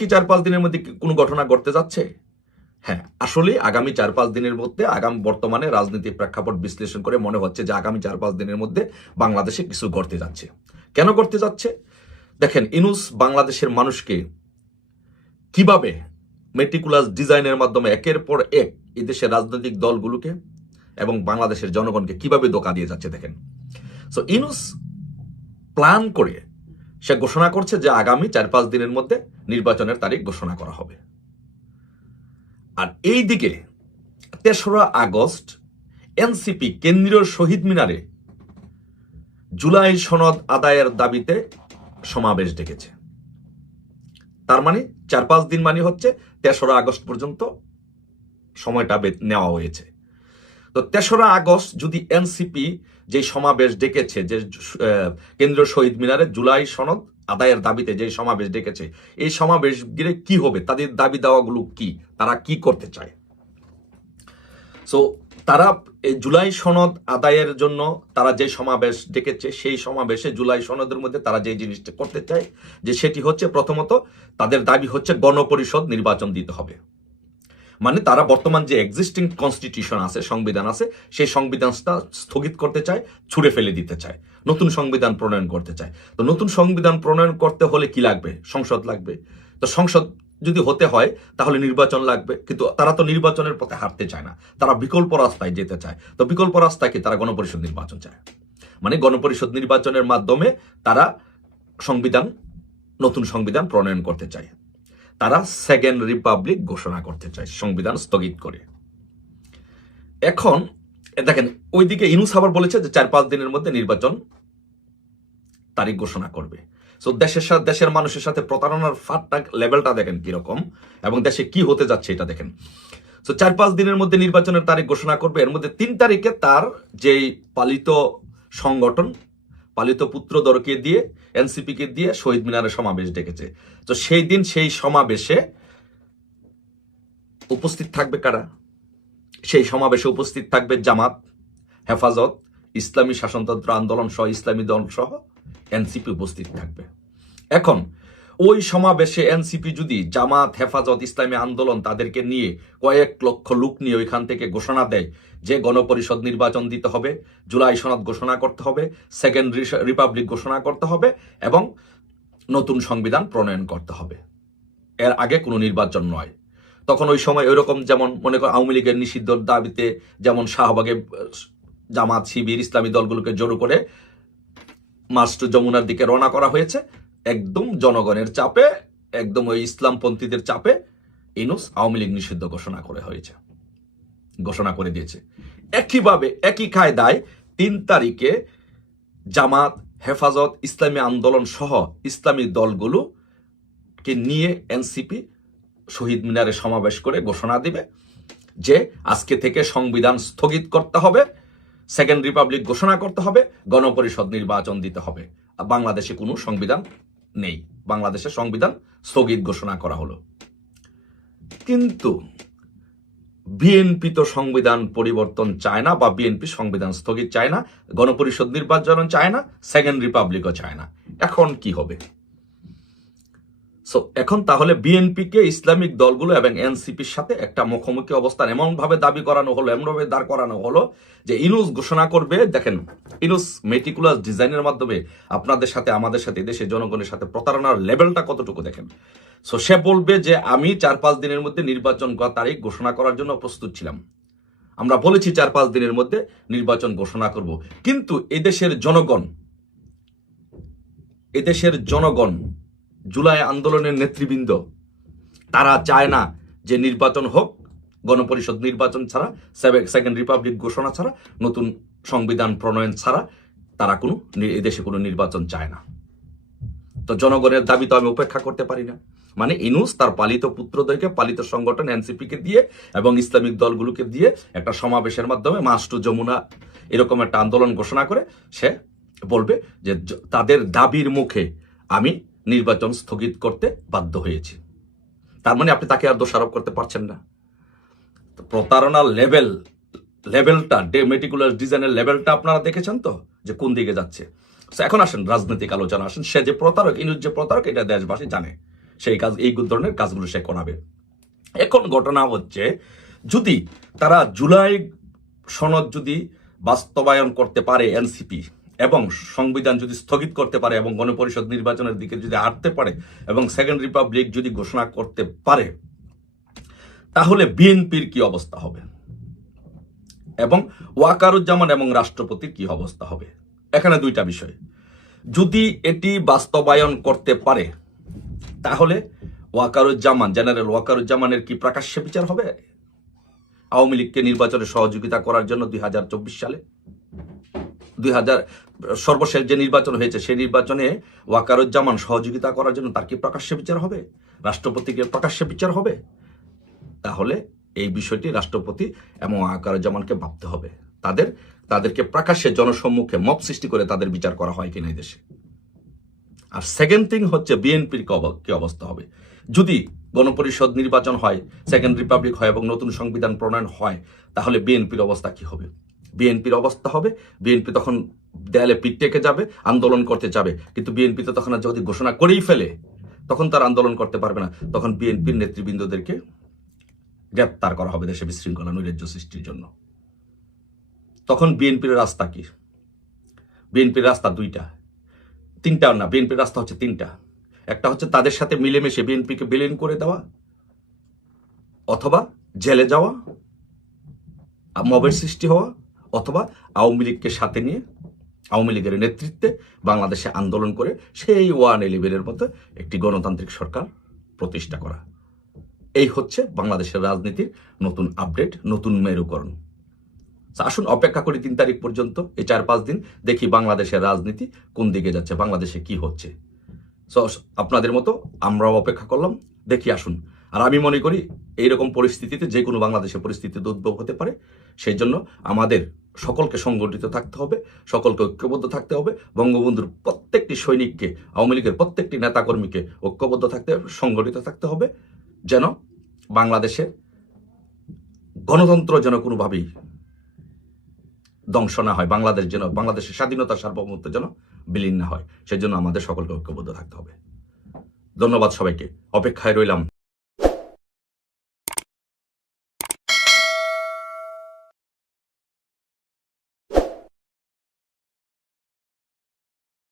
কি 4-5 দিনের মধ্যে কোনো ঘটনা ঘটতে যাচ্ছে? হ্যাঁ, আসলে আগামী 4-5 দিনের মধ্যে বর্তমানে রাজনীতির প্রেক্ষাপট বিশ্লেষণ করে মনে হচ্ছে যে আগামী 4-5 দিনের মধ্যে বাংলাদেশে কিছু ঘটতে যাচ্ছে। কেন ঘটতে যাচ্ছে? দেখেন, ইউনূস বাংলাদেশের মানুষকে কিভাবে মেটিকুলাস ডিজাইনের মাধ্যমে একের পর এক এই দেশের রাজনৈতিক দলগুলোকে এবং বাংলাদেশের জনগণকে কিভাবে ধোঁকা দিয়ে যাচ্ছে দেখেন। সো ইউনূস প্ল্যান করে সে ঘোষণা করছে যে আগামী 4-5 দিনের মধ্যে নির্বাচনের তারিখ ঘোষণা করা হবে। আর এই দিকে 3রা আগস্ট এনসিপি কেন্দ্রীয় শহীদ মিনারে জুলাই সনদ আদায়ের দাবিতে সমাবেশ ডেকেছে। তার মানে 4-5 দিন মানে হচ্ছে 3রা আগস্ট পর্যন্ত সময়টা নেওয়া হয়েছে। তো 3রা আগস্ট যদি এনসিপি যে সমাবেশ ডেকেছে, যে কেন্দ্রীয় শহীদ মিনারে জুলাই সনদ আদায়ের দাবিতে যে সমাবেশ ডেকেছে, এই সমাবেশ গিয়ে কি হবে, তাদের দাবি দাওয়াগুলো কি, তারা কি করতে চায়। সো তারা এই জুলাই সনদ আদায়ের জন্য তারা যে সমাবেশ ডেকেছে, সেই সমাবেশে জুলাই সনদের মধ্যে তারা যে জিনিসটা করতে চায় যে সেটি হচ্ছে প্রথমত তাদের দাবি হচ্ছে গণপরিষদ নির্বাচন দিতে হবে। মানে তারা বর্তমান যে এক্সিস্টিং কনস্টিটিউশন আছে, সংবিধান আছে, সেই সংবিধানটা স্থগিত করতে চায়, ছুড়ে ফেলে দিতে চায়, নতুন সংবিধান প্রণয়ন করতে চায়। তো নতুন সংবিধান প্রণয়ন করতে হলে কি লাগবে? সংসদ লাগবে। তো সংসদ যদি হতে হয় তাহলে নির্বাচন লাগবে, কিন্তু তারা তো নির্বাচনের পথে হাঁটতে চায় না, তারা বিকল্প রাস্তায় যেতে চায়। তো বিকল্প রাস্তায় কি? তারা গণপরিষদ নির্বাচন চায়। মানে গণপরিষদ নির্বাচনের মাধ্যমে তারা নতুন সংবিধান প্রণয়ন করতে চায়। তারা সেকেন্ড রিপাবলিক ঘোষণা করতে চায় সংবিধান স্থগিত করে। এখন দেখেন, ওইদিকে ইউনূস আবার বলেছে যে 4-5 দিনের মধ্যে নির্বাচন তারিখ ঘোষণা করবে। সো দেশের মানুষের সাথে প্রতারণার ফাটটা লেভেলটা দেখেন কিরকম, এবং দেশে কি হতে যাচ্ছে এটা দেখেন। সো 4-5 দিনের মধ্যে নির্বাচনের তারিখ ঘোষণা করবে। এর মধ্যে 3 তারিখে তার যেই পালিত সংগঠন, পালিত পুত্রদরকে দিয়ে, এনসিপিকে দিয়ে শহীদ মিনারে সমাবেশ ডেকেছে। তো সেই দিন সেই সমাবেশে উপস্থিত থাকবে কারা? সেই সমাবেশে উপস্থিত থাকবে জামাত, হেফাজত, ইসলামী শাসনতন্ত্র আন্দোলন সহ ইসলামী দল সহ এনসিপি উপস্থিত থাকবে। এখন ওই সমাবেশে এনসিপি যদি জামাত, হেফাজত, ইসলামী আন্দোলন তাদেরকে নিয়ে কয়েক লক্ষ লোক নিয়ে ওইখান থেকে ঘোষণা দেয় যে গণপরিষদ নির্বাচন দিতে হবে, জুলাই সনদ ঘোষণা করতে হবে, সেকেন্ড রিপাবলিক ঘোষণা করতে হবে এবং নতুন সংবিধান প্রণয়ন করতে হবে, এর আগে কোনো নির্বাচন নয়, তখন ওই সময় ওইরকম যেমন মনে কর আওয়ামী লীগের নিষিদ্ধর দাবিতে যেমন শাহবাগে জামাত, শিবির, ইসলামী দলগুলোকে জড়ো করে মার্চ টু যমুনার দিকে রওনা করা হয়েছে, একদম জনগণের চাপে, একদম ওই ইসলামপন্থীদের চাপে ইউনূস আওয়ামী লীগ নিষিদ্ধ ঘোষণা করে দিয়েছে। একইভাবে একই কায়দায় 3 তারিখে জামাত, হেফাজত, ইসলামী আন্দোলন সহ ইসলামী দলগুলোকে নিয়ে এনসিপি শহীদ মিনারে সমাবেশ করে ঘোষণা দিবে যে আজকে থেকে সংবিধান স্থগিত করতে হবে, সেকেন্ড রিপাবলিক ঘোষণা করতে হবে, গণপরিষদ নির্বাচন দিতে হবে। বাংলাদেশে কোনো সংবিধান নেই, বাংলাদেশের সংবিধান স্থগিত ঘোষণা করা হলো। কিন্তু বিএনপি তো সংবিধান পরিবর্তন চায় না, বা বিএনপি সংবিধান স্থগিত চায় না, গণপরিষদ নির্বাচন চায় না, সেকেন্ড রিপাবলিকও চায় না। এখন কি হবে? সো এখন তাহলে বিএনপিকে ইসলামিক দলগুলো এবং এনসিপির সাথে একটা মুখোমুখি অবস্থান এমনভাবে দাবি করানো হলো, এমনভাবে দাঁড় করানো হলো যে ইউনূস ঘোষণা করবে। দেখেন, ইউনূস মেটিকুলাস ডিজাইনের মাধ্যমে আপনাদের সাথে, আমাদের সাথে, দেশের জনগণের সাথে প্রতারণার লেভেলটা কতটুকু দেখেন। সো সে বলবে যে আমি 4-5 দিনের মধ্যে নির্বাচন তারিখ ঘোষণা করার জন্য প্রস্তুত ছিলাম, আমরা বলেছি 4-5 দিনের মধ্যে নির্বাচন ঘোষণা করব, কিন্তু এদেশের জনগণ জুলাই আন্দোলনের নেতৃবৃন্দ তারা চায় না যে নির্বাচন হোক, গণপরিষদ নির্বাচন ছাড়া, সেকেন্ড রিপাবলিক ঘোষণা ছাড়া, নতুন সংবিধান প্রণয়ন ছাড়া তারা এদেশে কোনো নির্বাচন চায় না। তো জনগণের দাবি তো আমি উপেক্ষা করতে পারি না। মানে ইউনূস তার পালিত পুত্রদ্বয়কে, পালিত সংগঠন এনসিপিকে দিয়ে এবং ইসলামিক দলগুলোকে দিয়ে একটা সমাবেশের মাধ্যমে মার্চ টু যমুনা এরকম একটা আন্দোলন ঘোষণা করে সে বলবে যে তাদের দাবির মুখে আমি নির্বাচন স্থগিত করতে বাধ্য হয়েছি। তার মানে আপনি তাকে আর দোষারোপ করতে পারছেন না। প্রতারণার লেভেলটা, মেটিকুলাস ডিজাইনের লেভেলটা আপনারা দেখেছেন তো যে কোন দিকে যাচ্ছে। এখন আসেন রাজনৈতিক আলোচনা আসেন। সে যে প্রতারক, ইউনূস যে প্রতারক, এটা দেশবাসী জানে। এই ধরনের কাজগুলো সে করাবে। এখন ঘটনা হচ্ছে, যদি তারা জুলাই সনদ যদি বাস্তবায়ন করতে পারে এনসিপি, এবং সংবিধান যদি স্থগিত করতে পারে এবং গণপরিষদ নির্বাচনের দিকে যদি হাঁটতে পারে এবং সেকেন্ড রিপাবলিক যদি ঘোষণা করতে পারে, তাহলে বিএনপির কি অবস্থা হবে এবং ওয়াকারুজ্জামান এবং রাষ্ট্রপতির কি অবস্থা হবে। এখানে দুইটা বিষয়। যদি এটি বাস্তবায়ন করতে পারে, তাহলে জেনারেল ওয়াকারুজ্জামানের কি প্রকাশ্যে বিচার হবে আওয়ামী লীগকে নির্বাচনে সহযোগিতা করার জন্য 2024 সালে? সর্বশেষ যে নির্বাচন হয়েছে সেই নির্বাচনে ওয়াকারুজ্জামান সহযোগিতা করার জন্য তার কি প্রকাশ্যে বিচার হবে? রাষ্ট্রপতিকে প্রকাশ্যে বিচার হবে? তাহলে এই বিষয়টি রাষ্ট্রপতি এবং ওয়াকারুজ্জামানকে ভাবতে হবে। তাদেরকে প্রকাশ্যে জনসম্মুখে মব সৃষ্টি করে তাদের বিচার করা হয় কিনা এই দেশে। আর সেকেন্ড থিং হচ্ছে বিএনপির কি অবস্থা হবে যদি গণপরিষদ নির্বাচন হয়, সেকেন্ড রিপাবলিক হয় এবং নতুন সংবিধান প্রণয়ন হয়, তাহলে বিএনপির অবস্থা কি হবে? বিএনপির অবস্থা হবে, বিএনপি তখন দেয়ালে পিঠ টেকে যাবে, আন্দোলন করতে যাবে। কিন্তু বিএনপি তো তখন যদি ঘোষণা করেই ফেলে, তখন তার আন্দোলন করতে পারবে না। তখন বিএনপির নেতৃবৃন্দদেরকে গ্রেপ্তার করা হবে দেশে বিশৃঙ্খলা নৈরাজ্য সৃষ্টির জন্য। তখন বিএনপির রাস্তা কি? বিএনপির রাস্তা তিনটা না, বিএনপির রাস্তা হচ্ছে তিনটা। একটা হচ্ছে তাদের সাথে মিলেমিশে বিএনপিকে বিলীন করে দেওয়া, অথবা জেলে যাওয়া, মবের সৃষ্টি হওয়া, অথবা আওয়ামী লীগকে সাথে নিয়ে আওয়ামী লীগের নেতৃত্বে বাংলাদেশে আন্দোলন করে সেই 111-এর মতো একটি গণতান্ত্রিক সরকার প্রতিষ্ঠা করা। এই হচ্ছে বাংলাদেশের রাজনীতির নতুন আপডেট, নতুন মেরুকরণ। আসুন অপেক্ষা করি 3 তারিখ পর্যন্ত, এই 4-5 দিন দেখি বাংলাদেশের রাজনীতি কোন দিকে যাচ্ছে, বাংলাদেশে কি হচ্ছে। আপনাদের মতো আমরাও অপেক্ষা করলাম, দেখি আসুন। আর আমি মনে করি এইরকম পরিস্থিতিতে যে কোনো বাংলাদেশের পরিস্থিতিতে উদ্ভব হতে পারে। সেই জন্য আমাদের সকলকে সংগঠিত থাকতে হবে, সকলকে ঐক্যবদ্ধ থাকতে হবে। বঙ্গবন্ধুর প্রত্যেকটি সৈনিককে, আওয়ামী লীগের প্রত্যেকটি নেতাকর্মীকে ঐক্যবদ্ধ থাকতে হবে, সংগঠিত থাকতে হবে, যেন বাংলাদেশে গণতন্ত্র যেন কোনোভাবেই ধ্বংস না হয়, বাংলাদেশের স্বাধীনতা সার্বভৌমত্ব যেন বিলীন না হয়। সেজন্য আমাদের সকলকে ঐক্যবদ্ধ থাকতে হবে। ধন্যবাদ সবাইকে, অপেক্ষায় রইলাম।